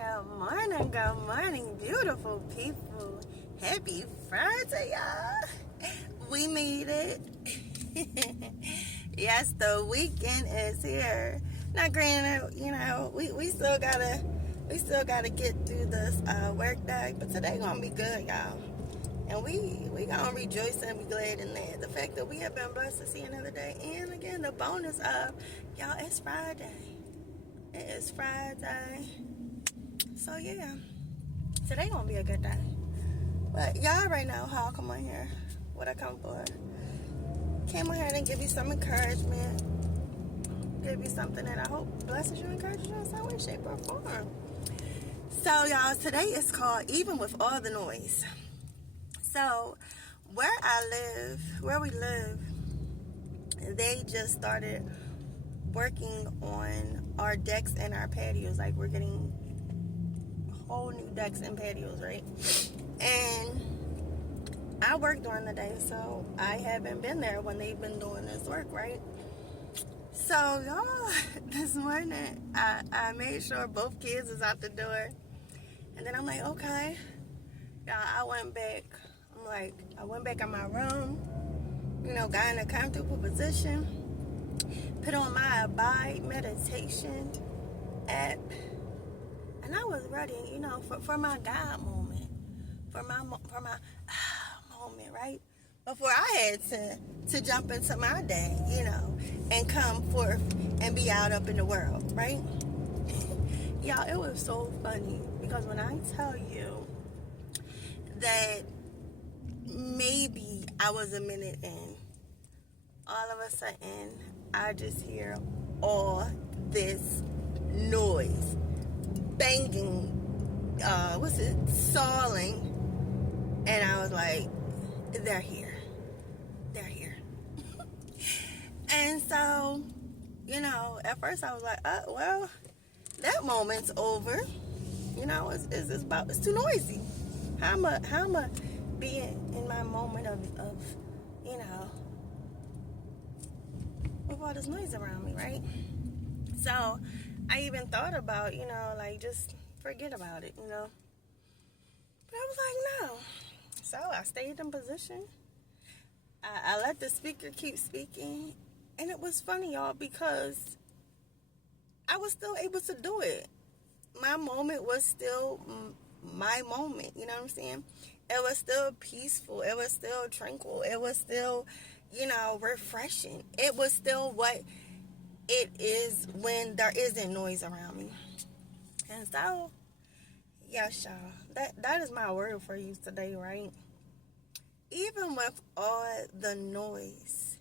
Good morning, beautiful people. Happy Friday, y'all. We made it. Yes, the weekend is here. Now, granted, we still gotta get through this work day, but today gonna be good, y'all. And we gonna rejoice and be glad in that. The fact that we have been blessed to see another day, and again, the bonus of y'all, it's Friday. It is Friday. So yeah, today gonna be a good day. But y'all already know how I come on here, what I come for. Came on here and give you some encouragement, give you something that I hope blesses you, encourages you in some way, shape, or form. So y'all, today is called Even With All the Noise. So where we live, they just started working on our decks and our patios. Like, we're getting whole new decks and patios, right? And I work during the day, so I haven't been there when they've been doing this work, right? So y'all, this morning I made sure both kids was out the door, and then I'm like, okay, y'all, I went back in my room, got in a comfortable position, put on my Abide meditation app, and I was ready, for my God moment, for my moment, right? Before I had to jump into my day, and come forth and be out up in the world, right? Y'all, it was so funny because when I tell you that maybe I was a minute in, all of a sudden I just hear all this noise, banging, sawing, and I was like, they're here. And so, at first I was like, well, that moment's over. It's too noisy. How am I be in my moment of with all this noise around me, right? So I even thought about, just forget about it, But I was like, no. So I stayed in position. I let the speaker keep speaking. And it was funny, y'all, because I was still able to do it. My moment was still my moment, you know what I'm saying? It was still peaceful. It was still tranquil. It was still, refreshing. It was still what it is when there isn't noise around me. And so, yes, y'all, that is my word for you today, right? Even with all the noise,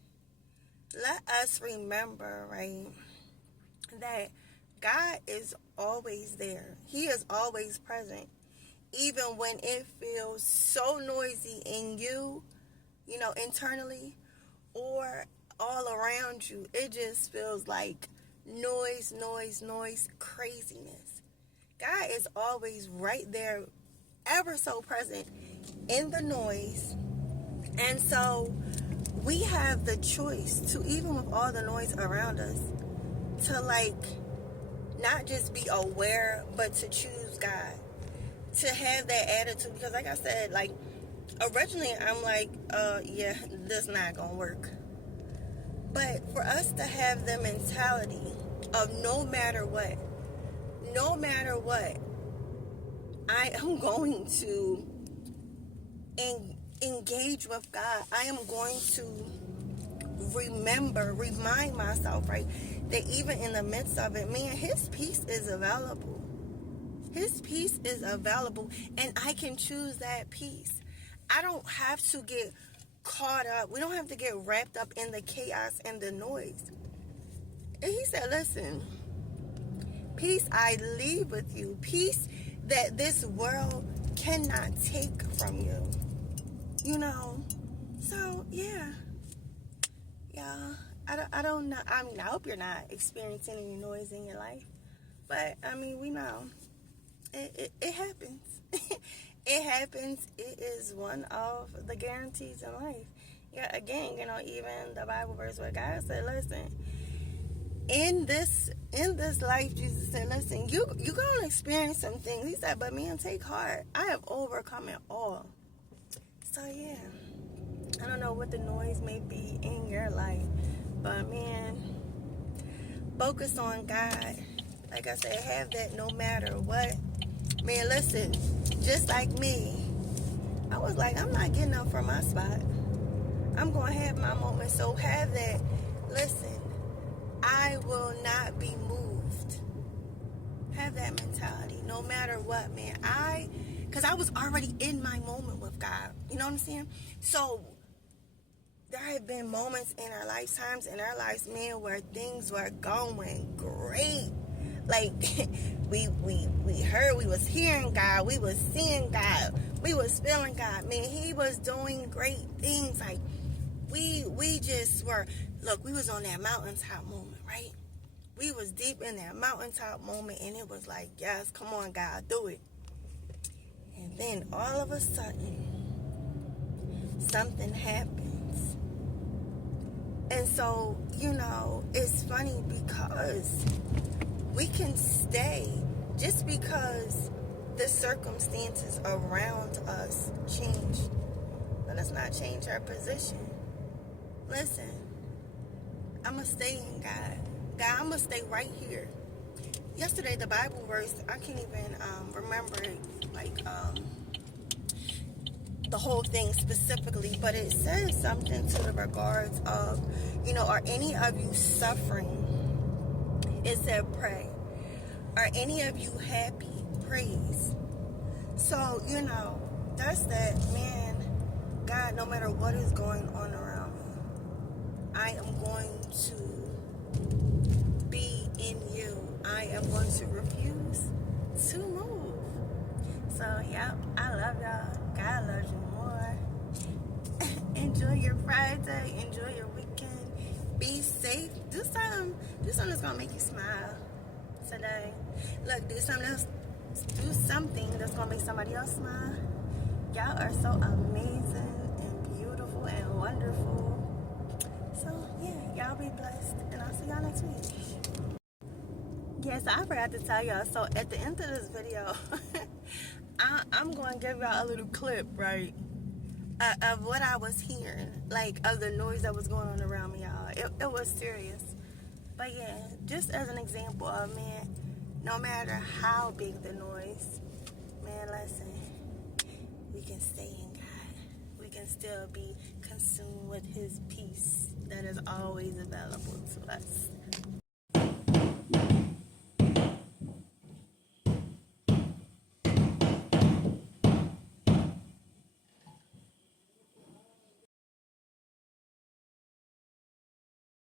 let us remember, right, that God is always there. He is always present. Even when it feels so noisy in you, internally or all around you, it just feels like noise, craziness. God is always right there, ever so present in the noise. And so we have the choice to, even with all the noise around us, to not just be aware, but to choose God, to have that attitude. Because like I said, originally I'm like, yeah, this not gonna work. But for us to have the mentality of no matter what, I am going to engage with God. I am going to remind myself, right, that even in the midst of it, man, His peace is available. His peace is available, and I can choose that peace. I don't have to get caught up. We don't have to get wrapped up in the chaos and the noise. And He said, listen, peace I leave with you. Peace that this world cannot take from you. So, yeah. Y'all, I don't know. I hope you're not experiencing any noise in your life. But, we know. It happens. It happens. It is one of the guarantees in life. Yeah, again, even the Bible verse where God said, listen, in this life, Jesus said, listen, you gonna experience some things. He said, but man, take heart. I have overcome it all. So yeah, I don't know what the noise may be in your life, but man, focus on God. Like I said, have that no matter what. Man, listen, just like me, I was like, I'm not getting up from my spot. I'm going to have my moment. So have that. Listen, I will not be moved. Have that mentality, no matter what, man. Because I was already in my moment with God. You know what I'm saying? So there have been moments in our lifetimes, in our lives, man, where things were going great. Like, we heard, we was hearing God, we was seeing God, we was feeling God. Man, he was doing great things. Like, we just were, look, we was on that mountaintop moment, right? We was deep in that mountaintop moment, and it was like, yes, come on, God, do it. And then all of a sudden, something happens. And so, you know, it's funny because we can stay just because the circumstances around us change. Let us not change our position. Listen, I'm going to stay in God. God, I'm going to stay right here. Yesterday, the Bible verse, I can't even remember it, like the whole thing specifically, but it says something to the regards of, you know, are any of you suffering? It said pray. Are any of you happy? Praise. So, you know, that's that, man. God, no matter what is going on around me, I am going to be in you. I am going to refuse to move. So, yeah, I love y'all. God loves you more. Enjoy your Friday. Enjoy your weekend. Be safe. Do something that's going to make you smile today. Look, do something that's gonna make somebody else smile. Y'all are so amazing and beautiful and wonderful. So yeah, y'all be blessed, and I'll see y'all next week. Yes, I forgot to tell y'all. So at the end of this video, I'm going to give y'all a little clip, right, of what I was hearing, like of the noise that was going on around me, y'all. It was serious. But yeah, just as an example of, man, no matter how big the noise, man, listen, we can stay in God. We can still be consumed with his peace that is always available to us.